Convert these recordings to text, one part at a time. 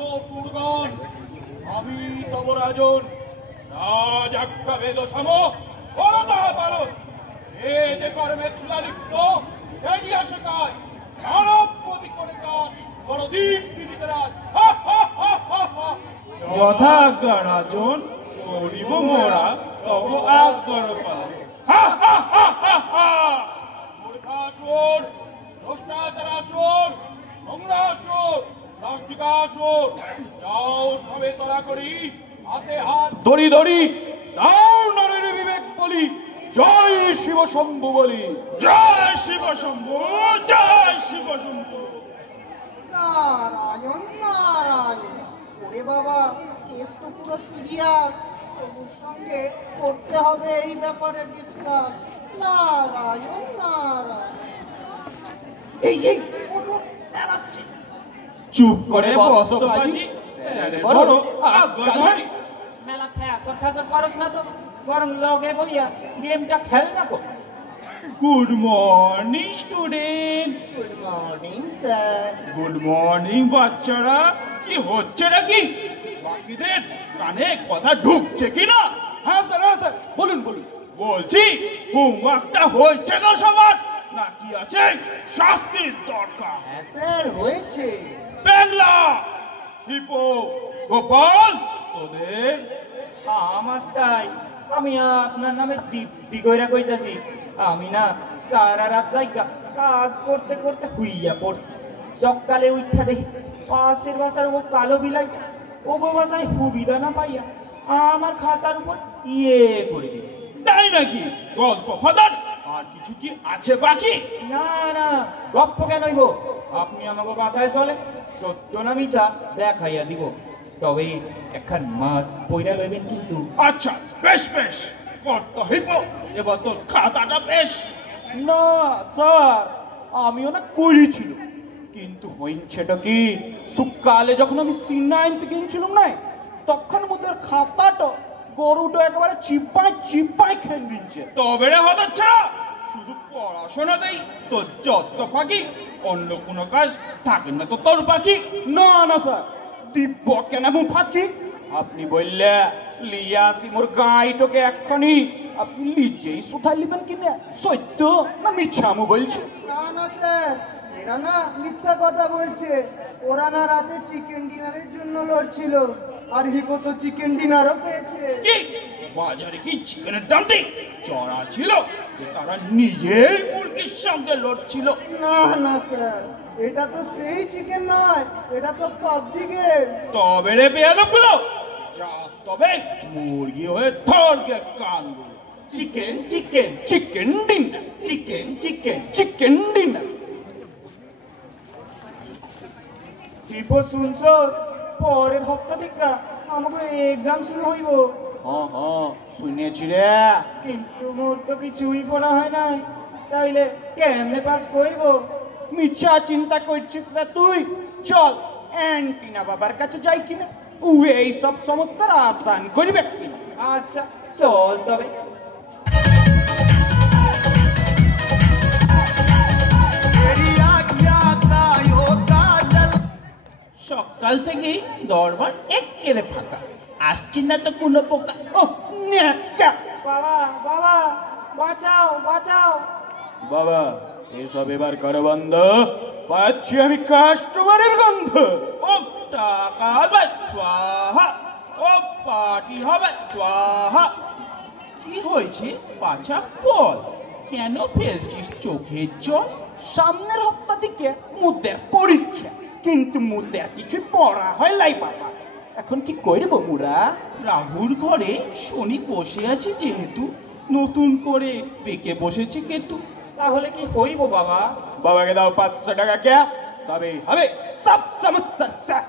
সুরগণ, আমি তব রাজন রাজ আজ্ঞা বেদ সম করতা পালন। এ যে কর্মে চুলা লিপ্ত এগিয়া শেখায় মানব প্রতি করে কাজ বড়দীপ বিদিত রাজ। যথাজ্ঞা রাজন, করিব মোরা তব আজ্ঞার পালন। মূর্খাসুর, ভ্রষ্টাচারাসুর, নোংরাসুর, নাস্তিকাসুর, যাও সবে তোরা করি হাতে হাত ধরি ধরি দাও নারীর বিবেক বলি, জয় শিব শম্ভু বলি। জয় শিব শম্ভু, জয় শিব শম্ভু। নারায়ণ নারায়ণ। ওরে বাবা, কেস তো পুরো সিরিয়াস। তবুর সঙ্গে করতে হবে এই ব্যাপারে ডিসকাস। নারায়ণ নারায়ণ। এই এই চুপ করে বসো পাজি, বড় আজ্ঞাধারী। মেলা ফ্যাশন ফ্যাশন করস না তো, বরং লগে বইয়া গেমটা খেল না তো। Good morning students. Good morning sir. Good morning বাচ্চারা। কি হচ্ছে নাকি? বাকিদের কানে কথা ঢুকছে কিনা? হ্যাঁ স্যার, হ্যাঁ স্যার, বলুন বলুন। বলছি হোমওয়ার্কটা হয়েছে না সবার, নাকি আছে শাস্তির দরকার? হ্যাঁ স্যার, হয়েছে। বাংলা, হিপো, গোপাল, তোদের আমার তাই আমি আপনার নামে দিব্যি কইরা কইতাছি। আমি না সারা রাত জায়গা কাজ করতে করতে হুইয়া পড়ছি। সকালে উঠা দেখি পাশের বাসার ও কালো বিলাইটা ও বাসায় সুবিধা না পাইয়া আমার খাতার উপর ইয়ে করে দিয়েছে। তাই নাকি? গল্প ফাদার আর কিছু কি আছে বাকি? না না, গপ্প কেন হইব? আপনি আমাকে বাসায় চলে সত্য না মিছা দেখাইয়া দিব। তবে একখান মাছ পইরা লইবেন কিন্তু। আচ্ছা, বেশ বেশ, কত হিপো, এবার তোর খাতাটা বেশ। না স্যার, আমিও না করেছিল, কিন্তু হইছেটা কি সকালে যখন আমি C9 থেকে কিনছিলাম না, তখন মোদের খাতাটা গরুটা একেবারে চিপাই চিপাই খেয়ে দিচ্ছে। তবে রে হতচ্ছাড়া, শুধু পড়াশোনাতেই তোর যত ফাঁকি, অন্য কোনো কাজ থাকে না তো তোর বাকি? না না স্যার, দিব্য কেন মু ফাঁকি? আপনি বললে লিয়াসি মোর গাইটোকে এক্ষুনি, আপনি নিজেই সুথাই লিবেন কিনা? সত্য না মিছা মু বলছি? না না স্যার, এরা না মিথ্যা কথা বলছে। ওরা না রাতে চিকেন ডিনারের জন্য লড়ছিল, আর হিপো তো চিকেন ডিনারও পেয়েছে। কি বাজারে কি চিকেনের দামটি চড়া ছিল যে তারা নিজেই মুরগির সঙ্গে লড়ছিল? না না স্যার, এটা তো সেই চিকেন নয়, এটা তো পাবজি গেম। তবে রে বেয়ালগুলো, যা তবে মুরগি হয়ে ধরকে কানবো। Chicken chicken chicken dinner, chicken chicken chicken dinner. হিপো শুনছো, পরের হপ্তাহ থেকে আমাকে এক্সাম শুরু হইব। হ্যাঁ হ্যাঁ শুনেছি রে। কিন্তু মোর তো কিছুই পড়া হয় নাই, তাইলে কেমনে পাস করব? মিছা চিন্তা করছিস রে তুই? চল অ্যান্টিনা বাবার কাছে যাই কিনা, ও এই সব সমস্যার আসান করবে কিনা। আচ্ছা চল তবে। সকাল থেকেই দরবার একেবারে ফাঁকা, আসছি না তো কোনো পোকা। ও ন্যাকা। বাবা বাবা, বাঁচাও বাঁচাও। বাবা এসব এবার করো বন্ধ, পাচ্ছি আমি কাস্টমারের গন্ধ। ও টাকা হবে স্বাহা, ও পার্টি হবে স্বাহা। কি হয়েছে বাছা বল, কেন ফেলছিস চোখের জল? সামনের হপ্তাহ থেকে মুদের পরীক্ষা, কিন্তু মুদের কিছু পড়া হয় লাই বাবা। এখন কি করবো মুরা? রাহুর ঘরে শনি বসে আছে যেহেতু, নতুন করে বেঁকে বসেছে কেতু। তাহলে কি হইব বাবা? বাবাকে দাও 500 টাকা ক্যাশ, তবে হবে সব সমস্যার শেষ।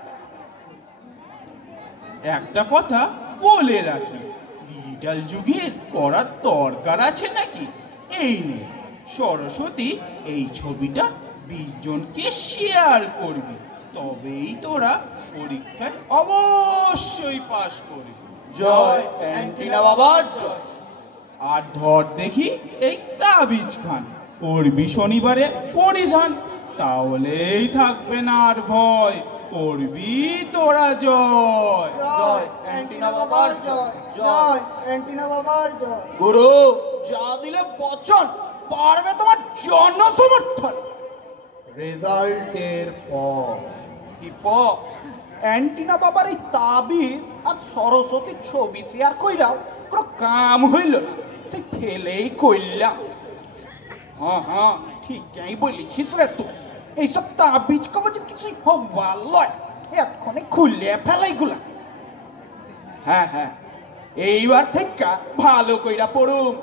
একটা কথা বলে রাখি, ডিজিটাল যুগে পড়ার দরকার আছে নাকি? এই নে সরস্বতী, এই ছবিটা 20 জনকে শেয়ার করবি, তবেই তোরা পরীক্ষায় অবশ্যই পাশ করবি। জয় অ্যান্টিনা বাবার জয়। আর ধর দেখি এই তাবিজ খান, করবি শনিবারে পরিধান, তাহলেই থাকবে না আর ভয়। করবি তোরা জয়। জয় অ্যান্টিনা বাবার জয়, জয় অ্যান্টিনা বাবার জয়। গুরু যা দিলে বচন পারবে তোমার জনসমর্থন। রেজাল্টের পর কি পর অ্যান্টিনা বাবার এই তাবিজ আর সরস্বতী ছবি শেয়ার কইরাও কোনো কাম হইল না, সে ফেলেই কইলাম। হ্যাঁ হ্যাঁ ঠিকই বলেছিস রে তুই, এইসব তাবিজ কবজ কিছুই হবার লয়, এক্ষণে খুললে ফেলাইগুলা। হ্যাঁ হ্যাঁ এইবার থেকে ভালো কইরা পড়ুম,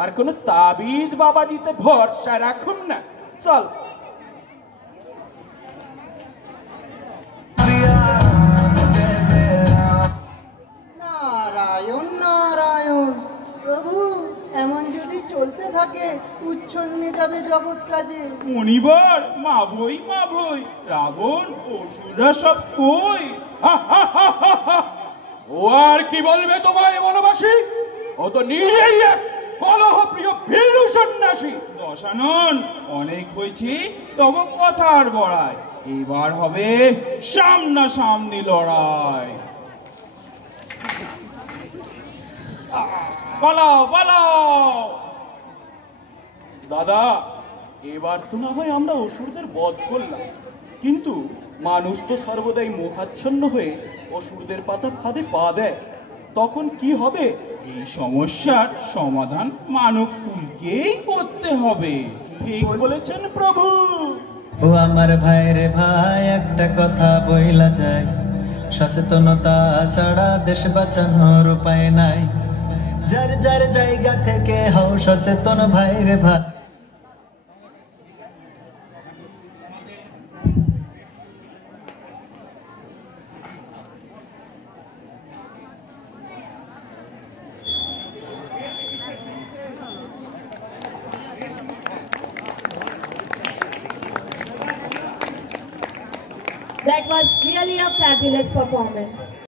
আর কোনো তাবিজ বাবাজিতে ভরসা রাখুন না। চল। নারায়ণ নারায়ণ। প্রভু, এমন যদি চলতে থাকে উচ্ছন্নে যাবে জগৎ কাজে। মনিবার মা ভই রাবণ অসুররা সব কই? ও আর কি বলবে তোমায় বনবাসী, ও তো নিজেই এক কলহপ্রিয় ভীরু সন্ন্যাসী। দশানন অনেক হয়েছি, তবে কথার বড়াই, এবার হবে সামনাসামনি লড়াই। পালাও পালাও। দাদা, এবার তো না হয় আমরা অসুরদের বধ করলাম, কিন্তু মানুষ তো সর্বদাই মোহাচ্ছন্ন হয়ে অসুরদের পাতা ফাঁদে পা দেয়, তখন কি হবে? এই সমস্যার সমাধান মানব কুলকেই করতে হবে। ঠিক বলেছেন প্রভু। ও আমার ভাই রে ভাই, একটা কথা বইলা যায়, সচেতনতা ছাড়া দেশ বাঁচানোর উপায় নাই। যার যার জায়গা থেকে হও সচেতন ভাই রে ভাই। That was really a fabulous performance.